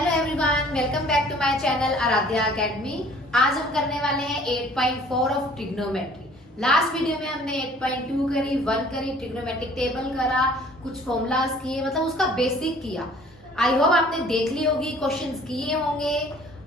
Hello everyone, welcome back to my channel Aaradhya academy. आज हम करने वाले हैं 8.4 ऑफ ट्रिग्नोमेट्री। लास्ट वीडियो में हमने 8.2 करी, 1 करी, ट्रिग्नोमेट्रिक टेबल करा, कुछ फॉर्मूलाज किए, मतलब उसका बेसिक किया। आई होप आपने देख ली होगी, क्वेश्चंस किए होंगे।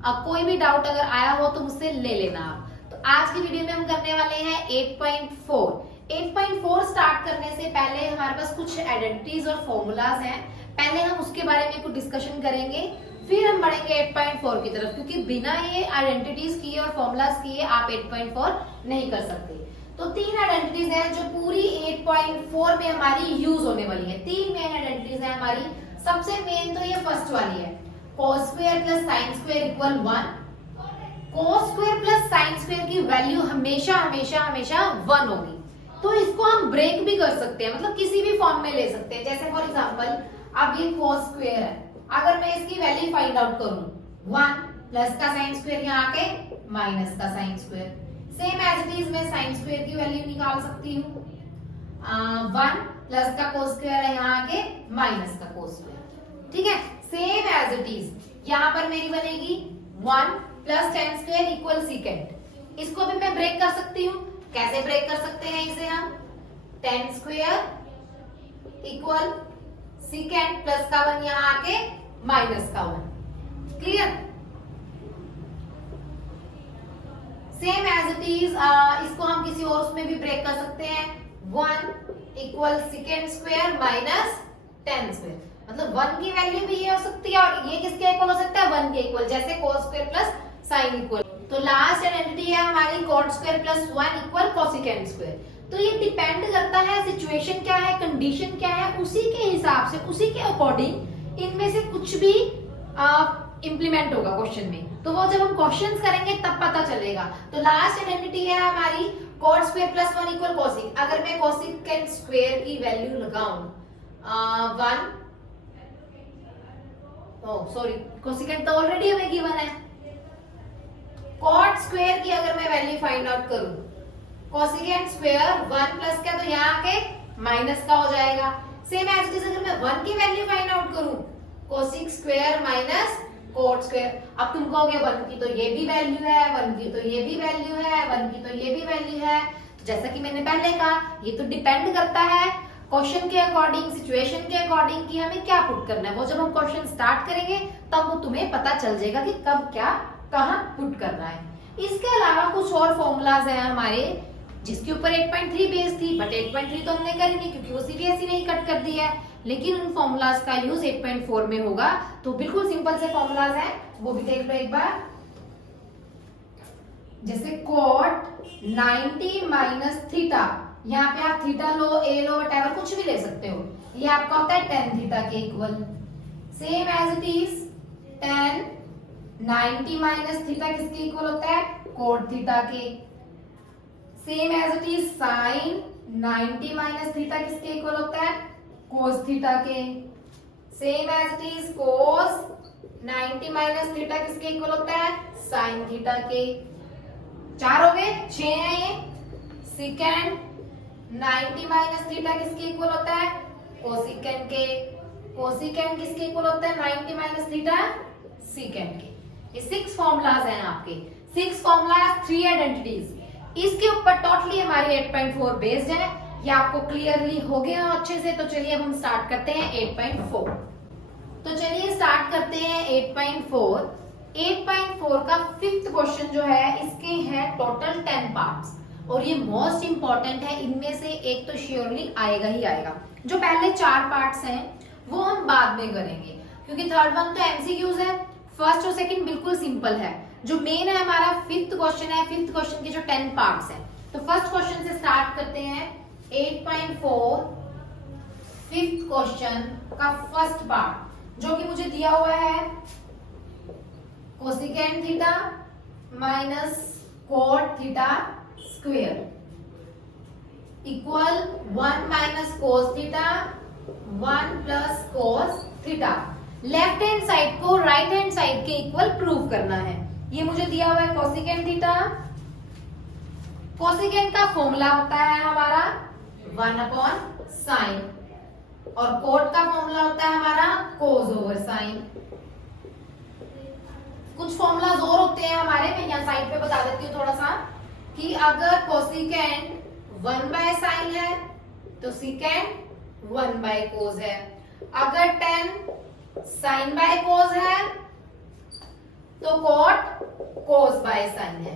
अब कोई भी डाउट अगर आया हो तो मुझसे ले लेना आप। तो आज की वीडियो में हम करने वाले हैं 8.4। 8.4 स्टार्ट करने से पहले हमारे पास कुछ आइडेंटिटीज और फॉर्मूलाज हैं। पहले हम उसके बारे में कुछ डिस्कशन करेंगे, फिर हम बढ़ेंगे 8.4 की तरफ, क्योंकि बिना ये आइडेंटिटीज किए और फॉर्मूलाज किए आप 8.4 नहीं कर सकते। तो तीन आइडेंटिटीज हैं जो पूरी 8.4 में हमारी यूज होने वाली है। तीन मेन आइडेंटिटीज हैं हमारी। सबसे मेन तो ये फर्स्ट वाली है, cos square plus sine square equal 1। cos square plus sine square की वैल्यू हमेशा हमेशा हमेशा 1 होगी। तो इसको हम ब्रेक भी कर सकते हैं, मतलब किसी भी फॉर्म में ले सकते हैं। जैसे फॉर एग्जांपल अब ये cos स्क्वायर है, अगर मैं इसकी वैल्यू फाइंड आउट करूं 1 प्लस का साइन स्क्वायर यहाँ आके माइनस का sine square, same as it is मैं साइन स्क्वायर की वैल्यू निकाल सकती हूँ। 1 प्लस का cos स्क्वायर है यहाँ आके माइनस का cos स्क्वायर, ठीक है। सेम एज इट इज यहाँ पर मेरी बनेगी 1 plus tan square equal secant. इसको भी मैं ब्रेक कर सकती हूँ। कैसे ब्रेक कर सकते हैं इसे हम? tan square equal secant plus का 1 यहाँ आके माइनस का 1। Clear? Same as it is इसको हम किसी और उसमें भी ब्रेक कर सकते हैं। 1 equal secant square minus tan square, मतलब 1 की वैल्यू भी ये हो सकती है और ये किसके इक्वल हो सकता है? 1 के इक्वल, जैसे cos square plus sign equal. तो लास्ट आइडेंटिटी है हमारी cot square plus 1 equal cosecant square. तो ये डिपेंड करता है सिचुएशन क्या है, कंडीशन क्या है, उसी के हिसाब से, उसी के अकॉर्डिंग इनमें से कुछ भी इंप्लीमेंट होगा क्वेश्चन में। तो वो जब हम क्वेश्चंस करेंगे तब पता चलेगा। तो लास्ट आइडेंटिटी है हमारी cot square plus 1 equal cosec. अगर मैं कोसिकेंट स्क्वायर की वैल्यू लगाऊं 1, सॉरी कोसिकेंट तो ऑलरेडी हमें गिवन है। cot स्क्वायर की अगर मैं वैल्यू फाइंड आउट करूं, कोसिकेंट स्क्वायर 1 प्लस का तो यहाँ आके माइनस का हो जाएगा। सेम एज इट इज अगर मैं 1 की वैल्यू फाइंड आउट करूं, cosec square minus cot square. अब तुम कहोगे 1 की तो ये भी वैल्यू है, 1 की तो ये भी वैल्यू है, 1 की तो ये भी वैल्यू है। जैसा कि मैंने पहले कहा, ये तो डिपेंड करता है क्वेश्चन के अकॉर्डिंग, सिचुएशन के अकॉर्डिंग कि हमें क्या पुट करना है। वो जब हम क्वेश्चन स्टार्ट करेंगे तब वो तुम्हें पता चल जाएगा कि कब क्या कहाँ पुट करना है। इसके अलावा कुछ और फॉर्मूलाज हैं हमारे जिसके ऊपर 8.3 बेस थी, बट 8.3 तो हमने करी नहीं क्योंकि वो सीबीएसई ने ही कट कर दिया है। लेकिन उन फॉर्मूलाज का यूज 8.4 में होगा। तो बिल्कुल सिंपल से फॉर्मूलाज हैं, वो भी देख लो एक बार। जैसे cot 90 माइनस थीटा, यहाँ पे आप थीटा लो, ए लो, वटेवर कुछ भी ले सकते हो। ये आपका होता है tan थीटा के equal. Same as it is tan 90 minus theta किसके इक्वल होता है? cot थीटा के। Same as it is sin 90 minus theta किसके इक्वल होता है? cos थीटा के। Same as it is cos 90 minus theta किसके इक्वल होता है? sin थीटा के। 4 हो गए, 6 है ये। सेकेंड 90 माइनस थीटा किसके इक्वल होता है? कोसिकेंट के। कोसिकेंट किसके इक्वल होता है? 90 माइनस थीटा सीकेंट के। ये 6 फॉर्मूलाज हैं आपके। 6 फॉर्मूलाज, 3 आइडेंटिटीज। इसके ऊपर टोटली हमारी 8.4 बेस्ड है। ये आपको क्लियरली हो गया अच्छे से। तो चलिए अब हम स्टार्ट करते हैं 8.4। तो चलिए स्टार्ट करते हैं 8.4। 8.4 का 5th क्वेश्चन जो है, इसके हैं टोटल 10 पार्ट्स और ये मोस्ट इंपॉर्टेंट है। इनमें से एक तो श्योरली आएगा ही आएगा। जो पहले 4 पार्ट्स हैं वो हम बाद में करेंगे, क्योंकि थर्ड वन तो एमसीक्यूज है। फर्स्ट और सेकंड बिल्कुल सिंपल है। जो मेन है हमारा 5th क्वेश्चन है। 5th क्वेश्चन के जो 10 पार्ट्स हैं, तो फर्स्ट क्वेश्चन से स्टार्ट करते हैं। 8.4 5th क्वेश्चन का फर्स्ट पार्ट जो कि मुझे दिया हुआ है, cosecant theta minus cot theta square equal 1 minus cos theta 1 plus cos theta. Left hand side को राइट हैंड साइड के इक्वल प्रूव करना है। ये मुझे दिया हुआ है कोसिकेंट थीटा। कोसिकेंट का फॉर्मूला होता है हमारा 1 अपॉन साइन और cot का फॉर्मूला होता है हमारा cos ओवर साइन। कुछ फॉर्मूलाज और होते हैं हमारे, मैं यहाँ साइड पे बता देती हूँ थोड़ा सा, कि अगर कोसिकेंड 1 बाय साइन है तो सिकेंड 1 बाय कोस है, अगर tan साइन बाय कोस है तो कॉट कोस बाय साइन है।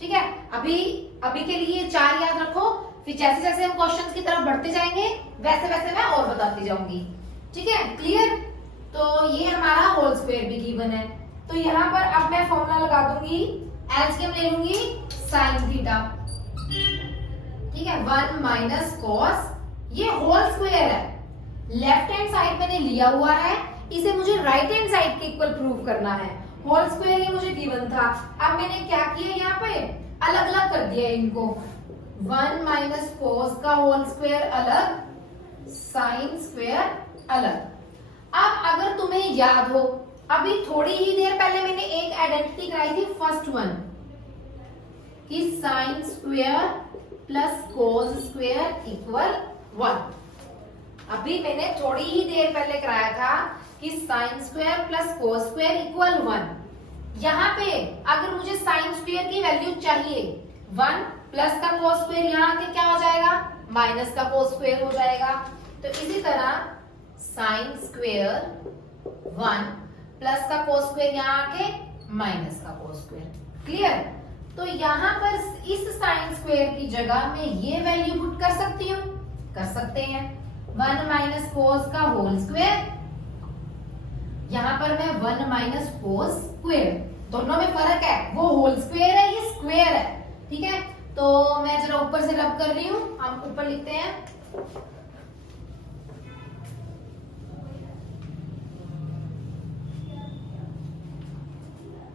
ठीक है, अभी के लिए 4 याद रखो, फिर जैसे जैसे हम क्वेश्चंस की तरफ बढ़ते जाएंगे वैसे वैसे मैं और बताती जाऊंगी। ठीक है, क्लियर। तो ये हमारा होल स्क्वायर भी गिवन है, तो यहाँ पर अब मैं फॉर्मूला लगा दूंगी, एलसीएम ले लूंगी साइन थीटा। ठीक है, 1 माइनस कॉस, ये होल स्क्वायर है, लेफ्ट हैंड साइड मैंने लिया हुआ है, इसे मुझे राइट हैंड साइड के इक्वल प्रूव करना है। होल स्क्वायर ये मुझे गिवन था, अब मैंने क्या किया यहाँ पे अलग अलग कर दिया इनको, 1 माइनस कॉस का होल स्क्वायर अलग, साइन स्क्वायर अलग। अब अगर तुम्हें याद हो, अभी थोड़ी ही देर पहले मैंने एक आइडेंटिटी कराई थी, फर्स्ट वन, कि sign square plus cos square equal 1। अभी मैंने थोड़ी ही देर पहले कराया था कि sign square plus cos square equal 1। यहाँ पे अगर मुझे साइन स्क्वायर की वैल्यू चाहिए 1 प्लस का कोस स्क्वायर, यहाँ के क्या हो जाएगा माइनस का कोस स्क्वायर हो जाएगा। तो इसी तरह साइन स्क्वायर 1 प्लस का कोस स्क्वायर यहाँ आके माइनस का कोस स्क्वायर। क्लियर। तो यहाँ पर इस साइन स्क्वायर की जगह में ये वैल्यू पुट कर सकती हूँ, कर सकते हैं, 1 माइनस कोस का होल स्क्वायर, यहाँ पर मैं 1 माइनस कोस स्क्वायर, दोनों में फर्क है, वो होल स्क्वायर है ये स्क्वायर है। ठीक है, तो मैं जरा ऊपर से रब कर रही हूँ, हम ऊपर लिखते हैं,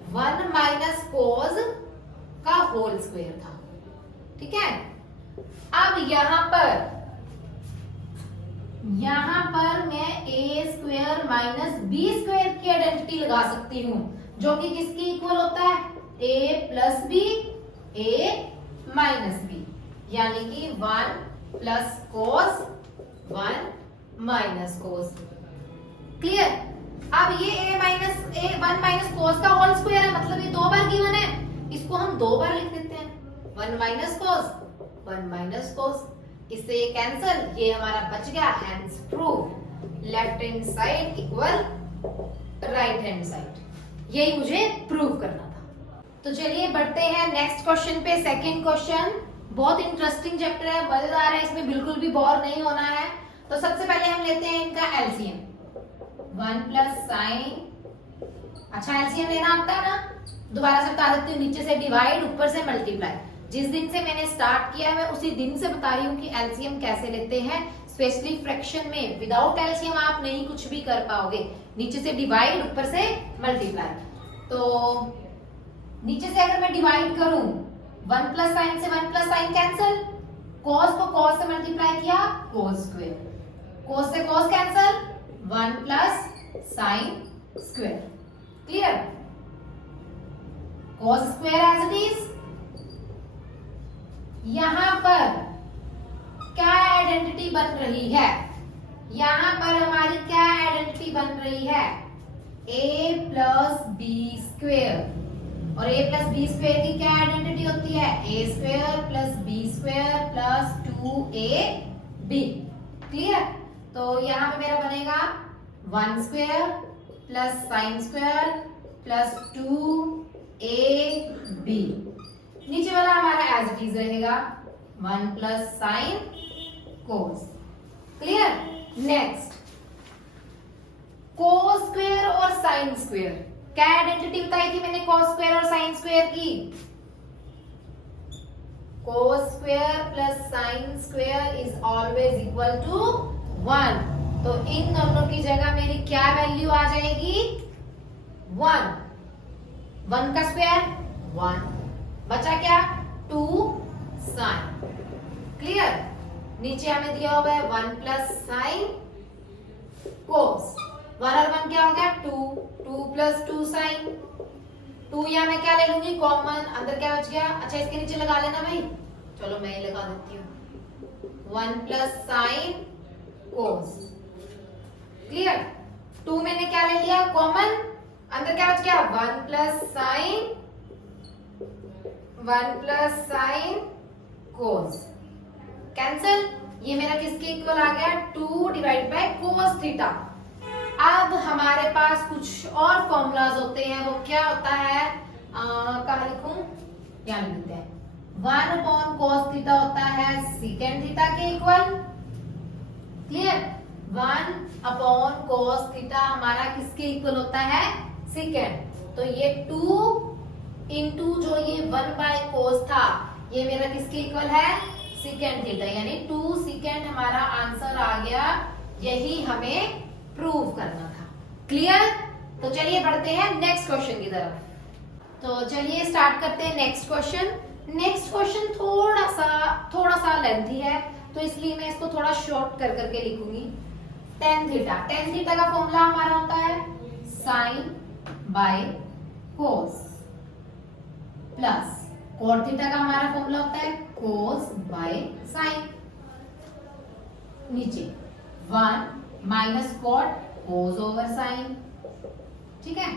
वन माइनस कोस का होल स्क्वायर था। ठीक है, अब यहां पर मैं ए स्क्वायर माइनस बी स्क्वायर की आइडेंटिटी लगा सकती हूँ, जो कि किसकी इक्वल होता है, ए प्लस बी, ए माइनस बी, यानी कि 1 plus cos 1 minus cos. Clear. अब ये a माइनस 1 माइनस कोस का होल स्क्वायर है, मतलब ये 2 बार गिवन है, इसको हम 2 बार लिख देते हैं, 1 माइनस कोस 1 माइनस कोस, इससे ये कैंसल, ये हमारा बच गया, hence prove left hand side equal right hand side. यही मुझे प्रूव करना था। तो चलिए बढ़ते हैं नेक्स्ट क्वेश्चन पे। सेकंड क्वेश्चन बहुत इंटरेस्टिंग चैप्टर है, मजेदार है, इसमें बिल्कुल भी बोर नहीं होना है। तो सबसे पहले हम लेते हैं इनका एलसीएम, 1 प्लस साइन, अच्छा एलसीएम लेना आता है ना, दोबारा से बता देती हूँ, नीचे से डिवाइड ऊपर से मल्टीप्लाई। जिस दिन से मैंने स्टार्ट किया है मैं उसी दिन से बता रही हूँ कि एलसीएम कैसे लेते हैं, स्पेशली फ्रैक्शन में विदाउट एलसीएम आप नहीं कुछ भी कर पाओगे। नीचे से डिवाइड ऊपर से मल्टीप्लाई, तो नीचे से अगर मैं डिवाइड करूं 1 प्लस साइन से 1 प्लस साइन कैंसिल, कॉस को कॉस से मल्टीप्लाई किया कॉस स्क्वायर, कॉस से cos cancel, 1 plus sine square. Clear. Cos square as it is. यहां पर क्या आइडेंटिटी बन रही है, यहां पर हमारी क्या आइडेंटिटी बन रही है, a प्लस बी स्क्वायर, और a प्लस बी स्क्वायर की क्या आइडेंटिटी होती है, a square plus b square plus 2ab। क्लियर। तो यहाँ पे मेरा बनेगा 1 square plus sine square plus 2ab, नीचे वाला हमारा एज इट इज रहेगा 1 plus sine cos. Clear. Next, cos square और साइन स्क्वायर, क्या आइडेंटिटी बताई थी मैंने कोस स्क्वायर और साइन स्क्वायर की, cos square plus sine square is always equal to 1। तो इन दोनों की जगह मेरी क्या वैल्यू आ जाएगी, 1 का स्क्वायर 1, बचा क्या 2 साइन। क्लियर। नीचे हमें दिया हुआ है 1 प्लस साइन कोस, 1 और 1 क्या हो गया 2 प्लस 2 साइन, 2 यहाँ मैं क्या ले लूंगी कॉमन, अंदर क्या बच गया, अच्छा इसके नीचे लगा लेना भाई, चलो मैं ही लगा देती हूँ, 1 प्लस साइन कोस। क्लियर। 2 मैंने क्या ले लिया कॉमन, अंदर क्या बच गया, 1 प्लस साइन कोस, कैंसिल। ये मेरा किसके इक्वल आ गया, 2 डिवाइड बाय कोस थीटा। अब हमारे पास कुछ और फॉर्मूलाज होते हैं, वो क्या होता है, कहाँ लिखूं, यहाँ लिख देते हैं। 1 अपॉन कोस थीटा होता है सीकेंड थीटा के equal, clear. 1 upon cos theta हमारा किसके इक्वल होता है, सीकेंड। तो ये 2 इंटू जो ये 1 बाय कोस था, ये मेरा किसके इक्वल है, सीकेंड थीटा, यानी 2 सीकेंड हमारा आंसर आ गया। यही हमें प्रूव करना था, क्लियर। तो चलिए बढ़ते हैं नेक्स्ट क्वेश्चन की तरफ। तो चलिए स्टार्ट करते हैं नेक्स्ट क्वेश्चन। नेक्स्ट क्वेश्चन थोड़ा सा लेंथी है, तो इसलिए मैं इसको थोड़ा शॉर्ट कर करके लिखूंगी। टेन थीटा का फॉर्मूला हमारा होता है sine by cos, plus cot theta का हमारा फॉर्मूला होता है कोस बाय साइन। नीचे 1 minus cot cos over sine, ठीक है।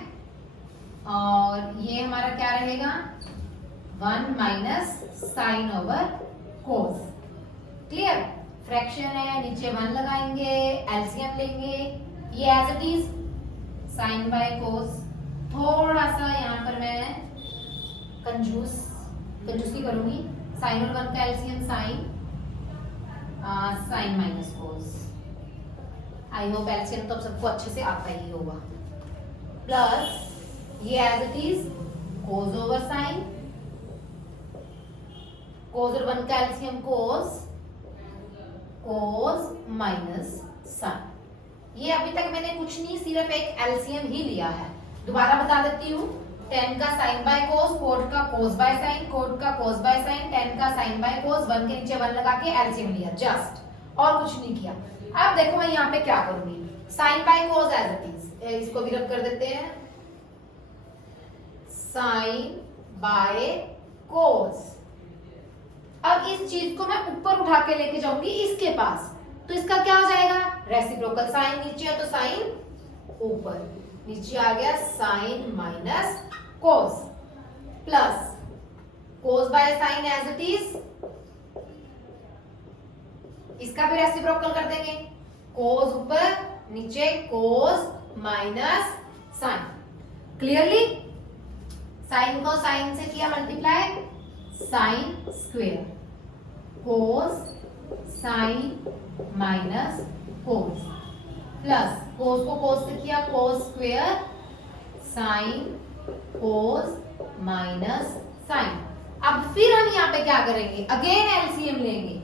और ये हमारा क्या रहेगा, 1 minus sine over cos, clear. Fraction है, नीचे 1 लगाएंगे, एलसीएम लेंगे, ये as it is sine by cos. थोड़ा सा यहाँ पर मैं कंजूसी करूंगी, साइन और 1 का LCM sine minus cos. I hope LCM तो अब सबको अच्छे से आता ही होगा। प्लस ये as it is cos over sine, cos और 1 का एलसीएम कोस माइनस साइन। ये अभी तक मैंने कुछ नहीं, सिर्फ एक एलसीएम ही लिया है। दोबारा बता देती हूँ, 10 का साइन बाय कोस, कोट का कोस बाय साइन, कोट का कोस बाय साइन, 10 का साइन बाय कोस, 1 के नीचे 1 लगा के एलसीएम लिया, जस्ट, और कुछ नहीं किया। अब देखो मैं यहाँ पे क्या करूंगी, sine by cos as it is, इसको भी रब कर देते हैं, साइन बाय कोस। अब इस चीज को मैं ऊपर उठा के लेके जाऊंगी इसके पास, तो इसका क्या हो जाएगा, रेसिप्रोकल। साइन नीचे है तो साइन ऊपर, नीचे आ गया sine minus cos, plus cos by sine as it is, इसका भी रेसिप्रोकल कर देंगे, कोस ऊपर नीचे cos minus sine. Clearly, sine को साइन से किया multiply, sine square, cos sine minus cos, plus cos को कोस से किया cos square, sine cos minus sine. अब फिर हम यहाँ पे क्या करेंगे, अगेन एलसीएम लेंगे।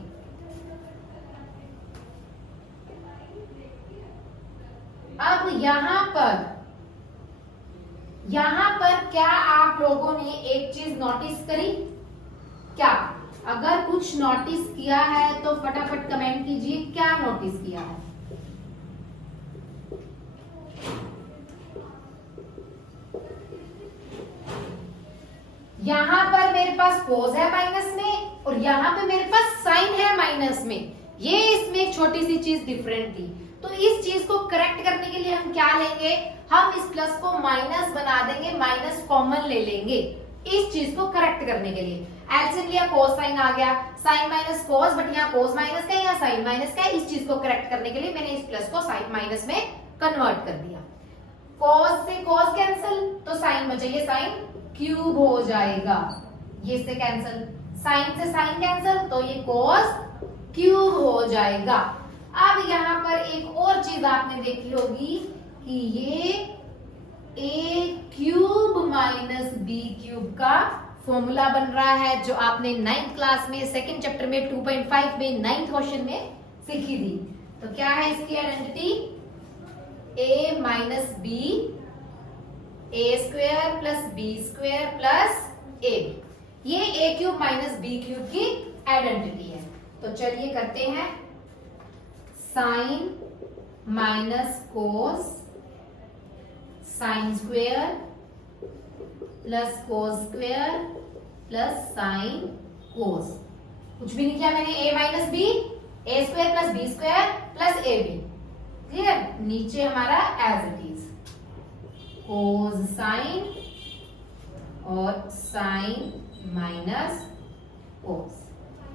अब यहां पर क्या आप लोगों ने एक चीज नोटिस करी क्या? अगर कुछ नोटिस किया है तो फटाफट कमेंट कीजिए, क्या नोटिस किया है? यहां पर मेरे पास कोस है माइनस में और यहां पे मेरे पास साइन है माइनस में। ये इसमें एक छोटी सी चीज डिफरेंट थी, तो इस चीज को करेक्ट करने के लिए हम क्या लेंगे, हम इस प्लस को माइनस बना देंगे, माइनस कॉमन ले लेंगे इस चीज को करेक्ट करने के लिए। एलसीएम लिया, कोस साइन आ गया, साइन माइनस कोस, बट यहाँ कोस माइनस का यहाँ साइन माइनस का, इस चीज को करेक्ट करने के लिए मैंने इस प्लस को साइन माइनस में कन्वर्ट कर दिया। कोस से कोस कैंसिल तो साइन बचे, ये साइन क्यूब हो जाएगा, ये से कैंसिल, साइन से साइन कैंसिल तो ये कोस क्यूब हो जाएगा। अब यहाँ पर एक और चीज आपने देखी होगी कि ये a cube minus B cube का फॉर्मूला बन रहा है, जो आपने 9th क्लास में सेकंड चैप्टर में 2.5 में 9th क्वेश्चन में सीखी थी। तो क्या है इसकी identity, a minus B, A square plus B square plus A. ये a cube minus B cube की आइडेंटिटी है। तो चलिए करते हैं, sine minus cos sine square plus cos square plus sine cos. कुछ भी नहीं किया मैंने, a minus B, A square plus B square plus A B. Clear, नीचे हमारा as it is. Cos sine और साइन माइनस कोस।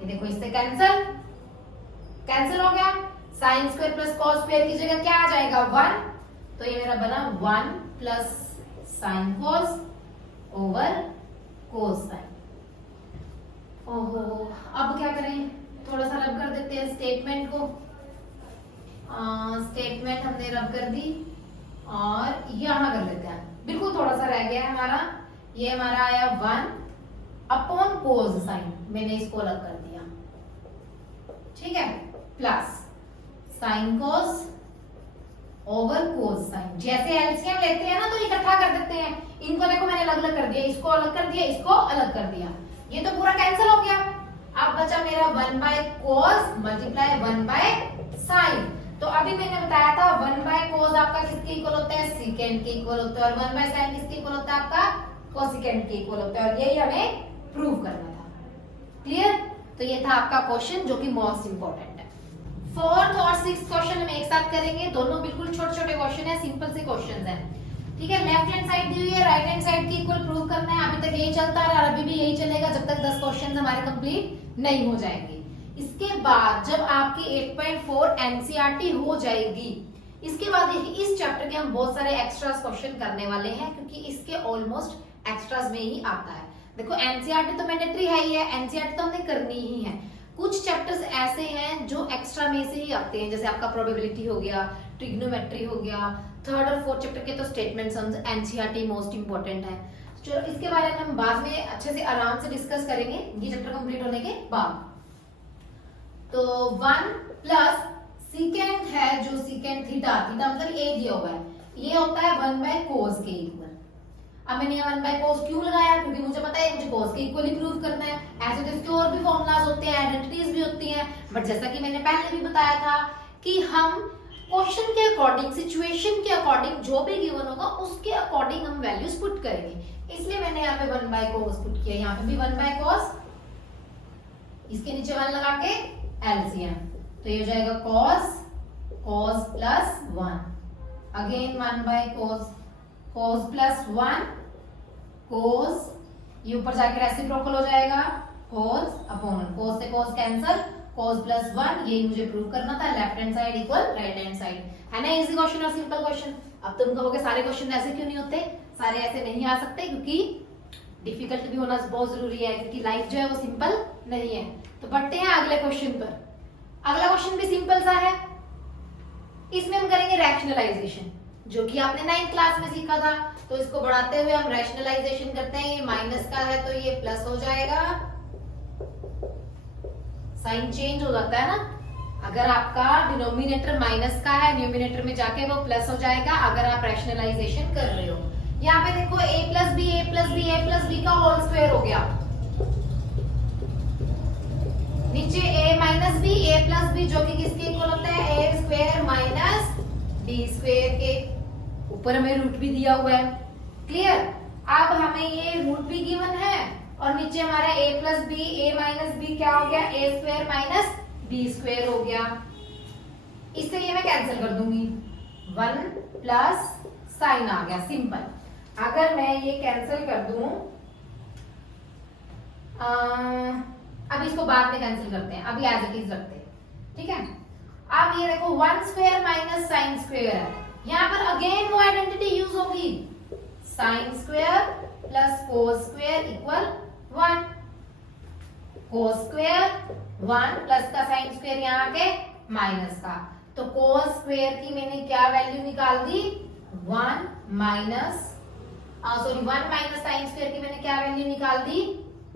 ये देखो इससे कैंसल हो गया। Sign square plus cos square की जगह क्या आ जाएगा 1, तो ये मेरा बना 1 प्लस साइन कोस ओवर कोस साइन। ओहो, अब क्या करें, थोड़ा सा रब कर देते हैं स्टेटमेंट को। स्टेटमेंट हमने रब कर दी और यहां कर लेते हैं, बिल्कुल थोड़ा सा रह गया है हमारा। ये हमारा आया 1 अपॉन कोस साइन, मैंने इसको अलग कर दिया, ठीक है, प्लस साइन कोस ओवर कोस साइन। जैसे एलसीएम लेते हैं ना तो इकट्ठा कर देते हैं, इनको देखो मैंने अलग अलग कर दिया, इसको अलग कर दिया, इसको अलग कर दिया, ये तो पूरा कैंसिल हो गया। अब बचा मेरा 1 by cos multiply 1 by sine. तो अभी मैंने बताया था 1 बाय कोस आपका किसके इक्वल होता है, सीकेंड के इक्वल होता है, और 1 बाय साइन किसके इक्वल होता है, आपका कोसिकेंड के इक्वल होता है, और यही हमें प्रूव करना था। क्लियर? तो ये था आपका क्वेश्चन जो कि मोस्ट इंपॉर्टेंट है। 4th और 6th क्वेश्चन हम एक साथ करेंगे, दोनों बिल्कुल छोटे छोटे क्वेश्चन है, सिंपल से क्वेश्चन है, ठीक है। लेफ्ट हैंड साइड दी हुई है, राइट हैंड साइड की इक्वल प्रूव करना है। अभी तक यही चलता रहा और अभी भी यही चलेगा जब तक 10 क्वेश्चन हमारे कंप्लीट नहीं हो जाएंगे। इसके बाद जब आपकी 8.4 एनसीईआरटी हो जाएगी, इसके बाद देखिए इस चैप्टर के हम बहुत सारे एक्स्ट्रा क्वेश्चन करने वाले हैं, क्योंकि इसके ऑलमोस्ट एक्स्ट्रास में ही आता है। देखो एनसीईआरटी तो मैंडेटरी है ही है, एनसीईआरटी तो हमने करनी ही है। कुछ चैप्टर्स ऐसे हैं जो एक्स्ट्रा में से ही आते हैं, जैसे आपका प्रोबेबिलिटी हो गया, ट्रिग्नोमेट्री हो गया, 3rd और 4th चैप्टर के तो statement sums, NCERT most important है। चलो इसके बारे में हम बाद में अच्छे से आराम से डिस्कस करेंगे ये चैप्टर कंप्लीट होने के बाद। तो 1 प्लस सीकेंड है, जो सीकेंड थीटा, थीटा मतलब ए दिया हुआ है, ये होता है 1 बाय कोस के इक्वल। अब मैंने 1 बाय कोस क्यों लगाया, क्योंकि मुझे पता है मुझे कोस के इक्वल ही प्रूव करना है। ऐसे तो इसके और भी फॉर्मूलाज होते हैं, आइडेंटिटीज भी होती हैं, बट जैसा कि मैंने पहले भी बताया था कि हम क्वेश्चन के अकॉर्डिंग, सिचुएशन के अकॉर्डिंग जो भी गिवन होगा उसके अकॉर्डिंग हम वैल्यूज पुट करेंगे। इसलिए मैंने यहाँ पे 1 बाय कोस पुट किया, यहाँ पे भी 1 बाय कोस, इसके नीचे 1 लगा के एलसीएम, तो ये हो जाएगा cos plus 1, again 1 by cos plus 1 cos, ये ऊपर जाके रेसिप्रोकल हो जाएगा, कोस अपॉन कोस से कोस कैंसल, कोस प्लस 1, ये मुझे प्रूव करना था, left hand side equal right hand side, है ना। इजी क्वेश्चन और सिंपल क्वेश्चन। अब तुम कहोगे सारे क्वेश्चन ऐसे क्यों नहीं होते, सारे ऐसे नहीं आ सकते, क्योंकि डिफिकल्ट भी होना बहुत जरूरी है, क्योंकि लाइफ जो है वो सिंपल नहीं है। तो बढ़ते हैं अगले क्वेश्चन पर। अगला क्वेश्चन भी सिंपल सा है, इसमें हम करेंगे रैशनलाइजेशन, जो कि आपने 9th क्लास में सीखा था। तो इसको बढ़ाते हुए हम रैशनलाइजेशन करते हैं, ये माइनस का है तो ये प्लस हो जाएगा, साइन चेंज हो जाता है ना। अगर आपका डिनोमिनेटर माइनस का है, न्यूमिनेटर में जाके वो प्लस हो जाएगा अगर आप रैशनलाइजेशन कर रहे हो। यहाँ पे देखो a प्लस बी का होल स्क्वायर हो गया, नीचे a minus b, a plus b जो कि किसके इक्वल होता है, a square minus b square के, ऊपर हमें रूट भी दिया हुआ है। क्लियर? अब हमें ये रूट भी गिवन है और नीचे हमारा a plus b, a minus b क्या हो गया, a square minus b square हो गया। इससे ये मैं कैंसिल कर दूंगी, 1 प्लस साइन आ गया, सिंपल। अगर मैं ये कैंसिल कर दूं, अब इसको बाद में कैंसिल करते हैं, अभी एज इट इज रखते हैं, ठीक है। अब ये देखो 1 स्क्वायर माइनस साइन स्क्वायर है, यहाँ पर अगेन वो आइडेंटिटी यूज होगी, sign square plus cos square equal 1, cos square 1 plus का साइन स्क्वायर यहाँ आके माइनस का, तो कोस स्क्वायर की मैंने क्या वैल्यू निकाल दी, 1 माइनस साइन स्क्वायर की मैंने क्या वैल्यू निकाल दी,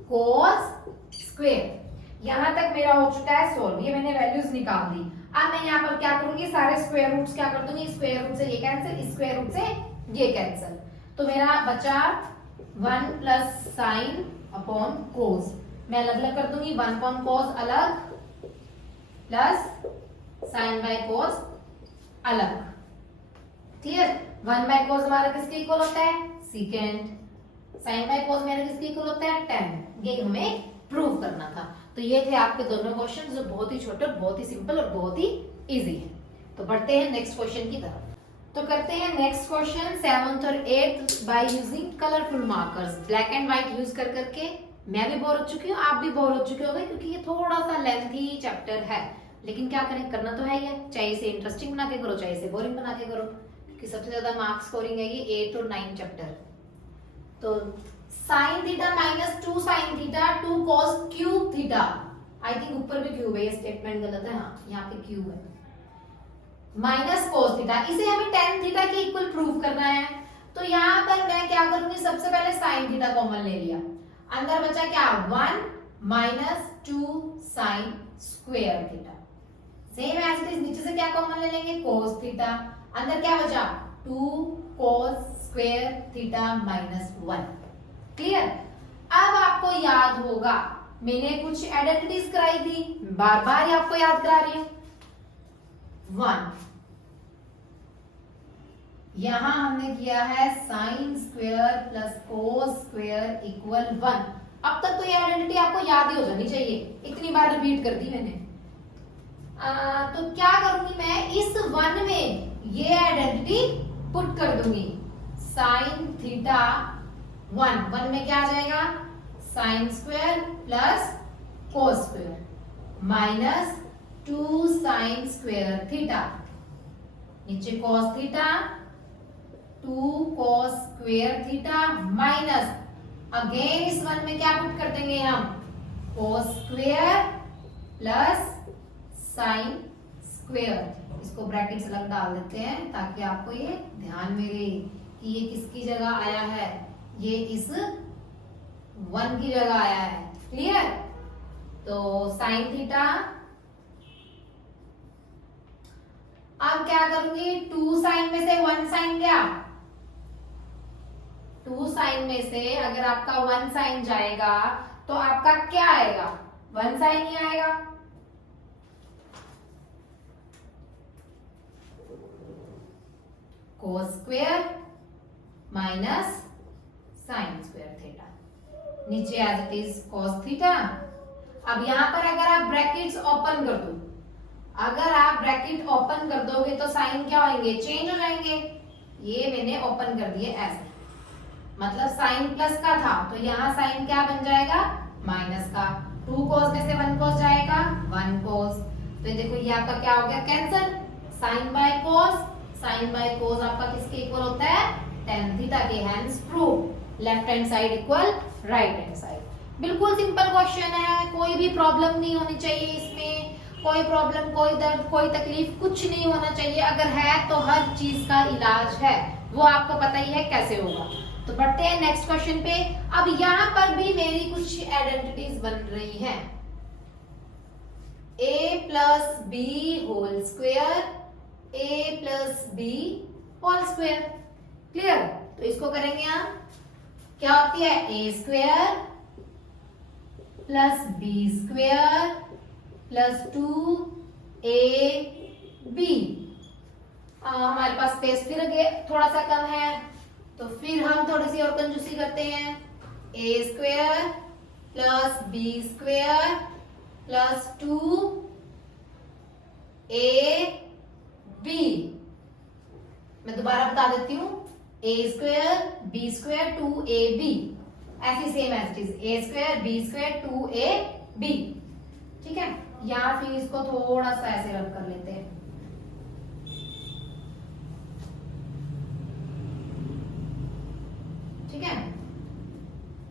कोस स्क्वायर। यहां तक मेरा हो चुका है सोल्व, ये मैंने वैल्यूज निकाल दी। अब मैं यहाँ पर क्या करूंगी, सारे स्क्वायर रूट्स क्या कर दूंगी, स्क्वायर रूट से ये कैंसिल, स्क्वायर रूट से ये कैंसिल, तो मेरा बचा 1 प्लस साइन अपॉन कोस, मैं अलग अलग कर दूंगी, 1 अपॉन कोस अलग प्लस साइन बाय कोस अलग। क्लियर? 1 बाय कोस हमारा किसके इक्वल होता है, सीकेंड, साइन बाय कोस मेरा किसके इक्वल होता है, tan। ये हमें प्रूव करना था। तो ये थे आपके दोनों क्वेश्चन जो बहुत ही छोटे, बहुत ही सिंपल और बहुत ही इजी है। तो बढ़ते हैं नेक्स्ट क्वेश्चन की तरफ। तो करते हैं नेक्स्ट क्वेश्चन 7th और 8th by using colourful markers. Black and white use कर करके मैं भी बोर हो चुकी हूँ, आप भी बोर हो चुके होंगे, क्योंकि ये थोड़ा सा लेंथी चैप्टर है, लेकिन क्या करें, करना तो है ही है। चाहे इसे इंटरेस्टिंग बना के करो, चाहे इसे बोरिंग बना के करो, क्योंकि सबसे ज्यादा मार्क्स स्कोरिंग है ये 8 और 9 चैप्टर। तो sine theta minus 2 sine theta 2 cos cube theta, I think ऊपर भी क्यूब है, ये स्टेटमेंट गलत है, हाँ यहाँ पे क्यूब है, माइनस कोस थीटा, इसे हमें टेन थीटा के इक्वल प्रूव करना है। तो यहाँ पर मैं क्या करूंगी, सबसे पहले साइन थीटा कॉमन ले लिया, अंदर बचा क्या 1 minus 2 sine square theta, same as it is नीचे से क्या कॉमन ले लेंगे कोस थीटा, अंदर क्या बचा 2 cos square theta minus 1। Clear. अब आपको याद होगा मैंने कुछ आइडेंटिटीज कराई थी, बार बार आपको याद करा रही हूं। 1 यहां हमने किया है sine square plus cos square equal 1। अब तक तो ये आइडेंटिटी आपको याद ही हो जानी चाहिए, इतनी बार रिपीट कर दी मैंने। तो क्या करूंगी मैं, इस 1 में ये आइडेंटिटी पुट कर दूंगी, साइन थीटा 1 में क्या आ जाएगा sine square plus cos square minus 2 sine square theta, नीचे cos theta 2 cos square theta minus again इस 1 में क्या पुट कर देंगे हम cos square plus sine square. इसको ब्रैकेट से अलग डाल देते हैं ताकि आपको ये ध्यान में रहे कि ये किसकी जगह आया है, ये इस 1 की जगह आया है। क्लियर। तो साइन थीटा, अब क्या करूंगी 2 साइन में से 1 साइन गया, 2 साइन में से अगर आपका 1 साइन जाएगा तो आपका क्या आएगा 1 साइन ही आएगा। Cos square minus sine square theta, नीचे as it is cos theta. अब यहां पर अगर आप ब्रैकेट्स ओपन कर दो, अगर आप ब्रैकेट ओपन कर दोगे तो साइन क्या होंगे चेंज हो जाएंगे। ये मैंने ओपन कर दिए ऐसे, मतलब साइन प्लस का था तो यहाँ साइन क्या बन जाएगा माइनस का, 2 कोस में से 1 कोस जाएगा 1 कोस, तो ये देखो ये आपका क्या हो गया cancel, sine by cos, sine by cos आपका किसके इक्वल होता है tan थीटा के, hence prove left hand side equal right hand side. बिल्कुल सिंपल क्वेश्चन है, कोई भी प्रॉब्लम नहीं होनी चाहिए इसमें, कोई प्रॉब्लम कोई दर्द कोई तकलीफ कुछ नहीं होना चाहिए, अगर है तो हर चीज का इलाज है, वो आपको पता ही है कैसे होगा। तो बढ़ते हैं नेक्स्ट क्वेश्चन पे। अब यहाँ पर भी मेरी कुछ आइडेंटिटीज बन रही हैं, a plus b whole square, a plus b whole square. Clear. तो इसको करेंगे हम, क्या होती है a square plus b square plus 2ab। हमारे पास स्पेस फिर थोड़ा सा कम है, तो फिर हम थोड़ी सी और कंजूसी करते हैं, a square plus b square plus 2ab। मैं दोबारा बता देती हूँ, a square b square 2ab, ऐसी same as it is a square b square 2ab। ठीक है, या फिर इसको थोड़ा सा ऐसे रब कर लेते हैं, ठीक है।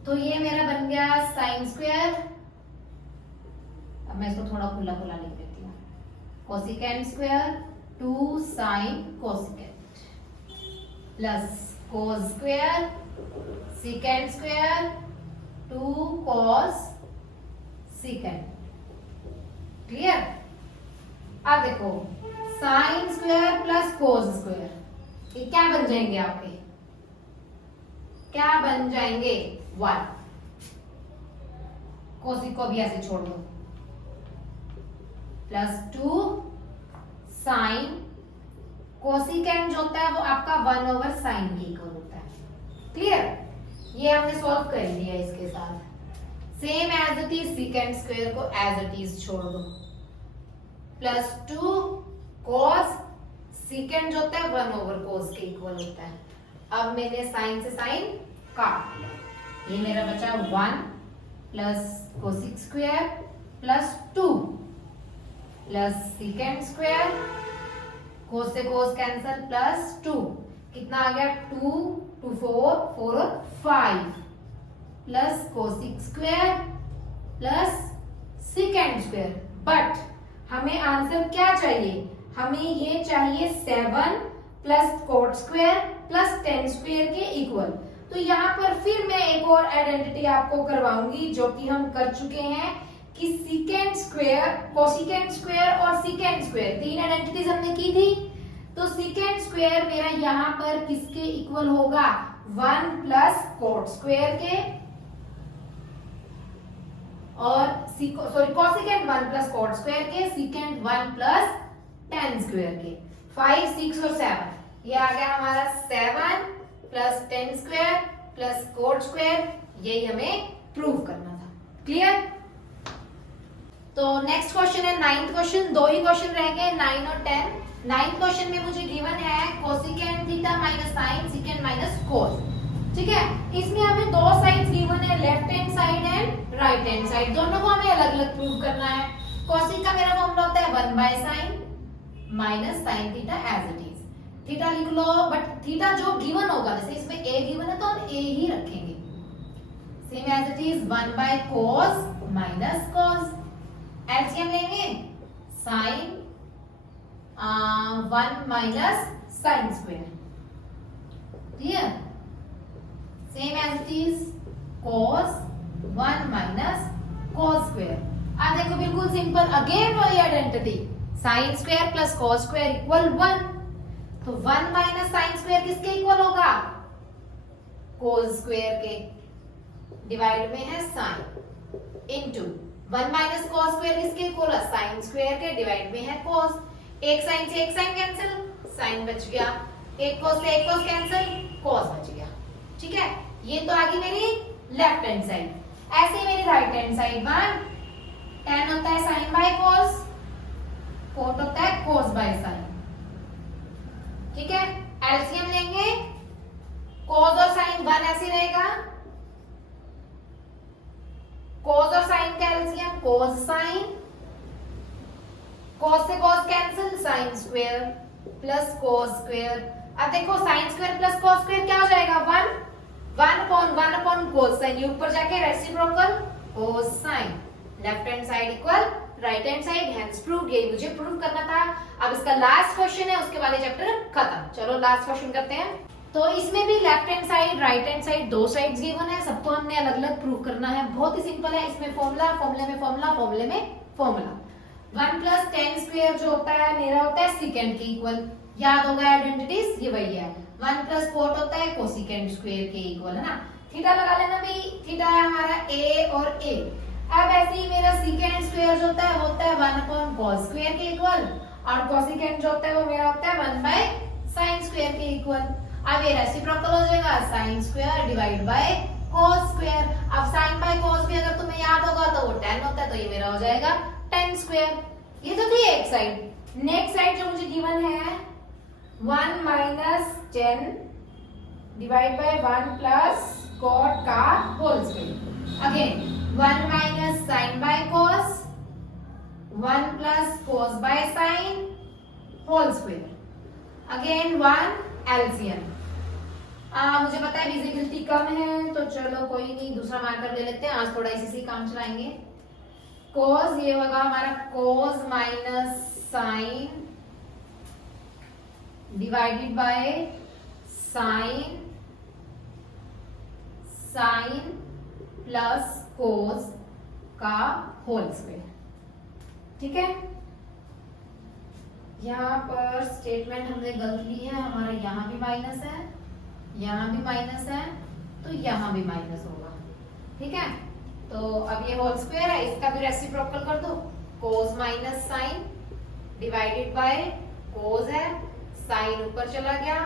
तो ये मेरा बन गया साइन स्क्वायर, अब मैं इसको थोड़ा खुला खुला लिख देती हूँ, cosecant square 2 sine cosecant plus cos square secant square 2 cos secant. Clear. अब देखो sine square plus cos square, ये क्या बन जाएंगे आपके, क्या बन जाएंगे 1, कोसिक को भी ऐसे छोड़ दो, प्लस 2 साइन कोसिकेंट जो होता है वो आपका 1 ओवर साइन के इक्वल होता है। क्लियर। ये हमने सॉल्व कर लिया इसके साथ, same as it is secant square को एज इट इज छोड़ दो, प्लस 2 कॉस सीकेंड जो होता है 1/cos के इक्वल होता है। अब मैंने साइन से साइन काट दिया, ये मेरा बचा 1 plus cosec square plus 2 plus sec square, cos से कोस कैंसल, प्लस 2, कितना आ गया 2 2 4 4 और 5 plus cosec square plus sec square. But हमें आंसर क्या चाहिए, हमें ये चाहिए 7 plus coat square plus ten square के इक्वल। तो यहाँ पर फिर मैं एक और आइडेंटिटी आपको करवाऊंगी जो कि हम कर चुके हैं कि सीकेंड स्क्वायर, कोसिकेंड स्क्वायर और सीकेंड स्क्वायर, तीन आइडेंटिटीज हमने की थी। तो सीकेंड स्क्वायर मेरा यहाँ पर किसके इक्वल होगा, 1 प्लस कोट स्क्वायर के, और कोसिकेंड 1 प्लस कोट स्क्वायर के, सीकेंड 1 प्लस टेन स्क्वायर के। 5 6 और 7, ये आ गया हमारा 7 plus ten square plus coat square, यही हमें प्रूव करना था। क्लियर? तो नेक्स्ट क्वेश्चन है 9th क्वेश्चन। दो ही क्वेश्चन रह गए 9 और 10। 9th क्वेश्चन में मुझे गिवन है cosecant theta minus sine secant minus cos. ठीक है, इसमें हमें दो साइड्स गिवन है, left hand side and right hand side, दोनों को हमें अलग अलग प्रूव करना है। कोसिक का मेरा फॉर्मूला होता है 1/sin minus sine theta as it is. Theta लिख लो, बट थीटा जो गिवन होगा, जैसे इसमें a गिवन है तो हम a ही रखेंगे, same as it is 1/cos minus cos। LCM लेंगे sine 1 minus sine square, clear, same as it is cos 1 minus cos square. अब देखो बिल्कुल सिंपल, अगेन वही identity, sine square plus cos square equal 1। तो 1 minus sine square किसके equal होगा, cos square के, divide में है sine, into 1 minus cos square किसके इक्वल है, साइन स्क्वायर के, डिवाइड में है cos। एक साइन से एक साइन कैंसिल, साइन बच गया, एक cos से एक cos कैंसिल, cos बच गया। ठीक है, ये तो आ गई मेरी लेफ्ट हैंड साइड। ऐसे ही मेरी राइट हैंड साइड, 1 tan होता है साइन बाय cos, कोट होता है cos बाय साइन। ठीक है, एलसीएम लेंगे, cos और साइन 1 ऐसे रहेगा, cos और साइन का एलसीएम cos साइन, cos से cos cancel, sign square plus cos square. अब देखो sine square plus cos square क्या हो जाएगा, 1 अपॉन cos साइन, ये ऊपर जाके reciprocal cos sine, left hand side equal right hand side, hence proved. ये मुझे प्रूव करना था। अब इसका लास्ट क्वेश्चन है, उसके बाद ये चैप्टर खत्म। चलो लास्ट क्वेश्चन करते हैं। तो इसमें भी left hand side right hand side दो साइड्स गिवन है, सबको हमने अलग अलग प्रूव करना है। बहुत ही सिंपल है, इसमें फॉर्मूला, फॉर्मूले में फॉर्मूला, फॉर्मूले में फॉर्मूला। 1 प्लस टेन स्क्वायर जो होता है मेरा होता है सीकेंड के इक्वल, याद होगा आइडेंटिटीज ये वही है। 1 प्लस कोट होता है कोसिकेंड स्क्वायर के इक्वल, है ना। थीटा लगा लेना भाई, थीटा है हमारा a और a। अब ऐसे ही मेरा सीकेंड स्क्वायर जो होता है 1 अपॉन cos स्क्वायर के इक्वल, और कोसिकेंड जो होता है वो मेरा होता है 1 बाय sin स्क्वायर के इक्वल। अब ये रेसिप्रोकल हो जाएगा, sin square divide by cos square. अब sin बाय cos भी अगर तुम्हें याद होगा तो वो tan होता है, तो ये मेरा हो जाएगा tan स्क्वायर। ये तो थी एक साइड। नेक्स्ट साइड जो मुझे गिवन है 1 minus 10 divide by 1 plus cot का whole square. Again 1 minus sine by cos, 1 plus cos by sine whole square. Again 1 LCM. मुझे पता है विजिबिलिटी कम है, तो चलो कोई नहीं, दूसरा मार्कर ले लेते हैं, आज थोड़ा इसी से काम चलाएंगे। cos ये होगा हमारा cos minus sine divided by sine, sine plus cos का होल स्क्वायर। ठीक है, यहाँ पर स्टेटमेंट हमने गलत ली है, हमारा यहाँ भी माइनस है, यहाँ भी माइनस है, तो यहाँ भी माइनस होगा। ठीक है, तो अब ये होल स्क्वायर है, इसका भी रेसिप्रोकल कर दो, cos minus sine divided by cos है, साइन ऊपर चला गया,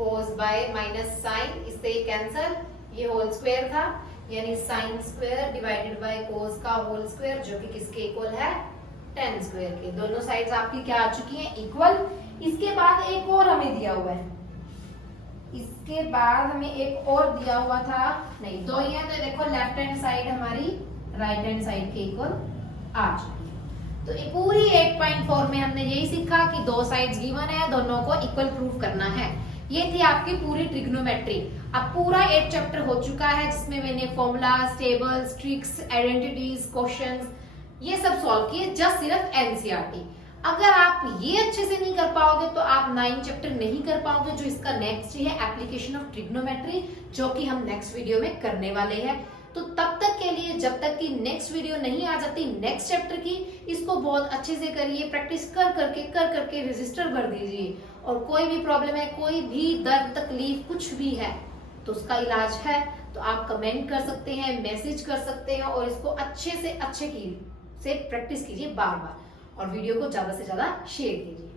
cos बाय माइनस साइन, इससे ये कैंसल, ये होल स्क्वायर था, यानी sine square divided by cos का होल स्क्वायर, जो कि किसके इक्वल है, tan स्क्वायर के। दोनों साइड्स आपकी क्या आ चुकी हैं, इक्वल। इसके बाद एक और हमें दिया हुआ है, इसके बाद हमें एक और दिया हुआ था, नहीं दो ही है, तो देखो लेफ्ट हैंड साइड हमारी राइट हैंड साइड के इक्वल आ जाएगी। तो ये पूरी 8.4 में हमने यही सीखा कि दो साइड्स गिवन है, दोनों को इक्वल प्रूव करना है। ये थी आपकी पूरी ट्रिग्नोमेट्री। अब पूरा 8 चैप्टर हो चुका है, जिसमें मैंने formulas, tables, tricks, identities, questions ये सब सॉल्व किए, जस्ट सिर्फ एनसीईआरटी। अगर आप ये अच्छे से नहीं कर पाओगे तो आप 9 चैप्टर नहीं कर पाओगे, जो इसका नेक्स्ट है एप्लीकेशन ऑफ ट्रिग्नोमेट्री, जो कि हम नेक्स्ट वीडियो में करने वाले हैं। तो तब तक के लिए, जब तक कि नेक्स्ट वीडियो नहीं आ जाती नेक्स्ट चैप्टर की, इसको बहुत अच्छे से करिए, प्रैक्टिस कर करके रजिस्टर कर दीजिए। और कोई भी प्रॉब्लम है, कोई भी दर्द तकलीफ कुछ भी है, तो उसका इलाज है, तो आप कमेंट कर सकते हैं, मैसेज कर सकते हैं, और इसको अच्छे से प्रैक्टिस कीजिए बार बार, और वीडियो को ज्यादा से ज्यादा शेयर कीजिए।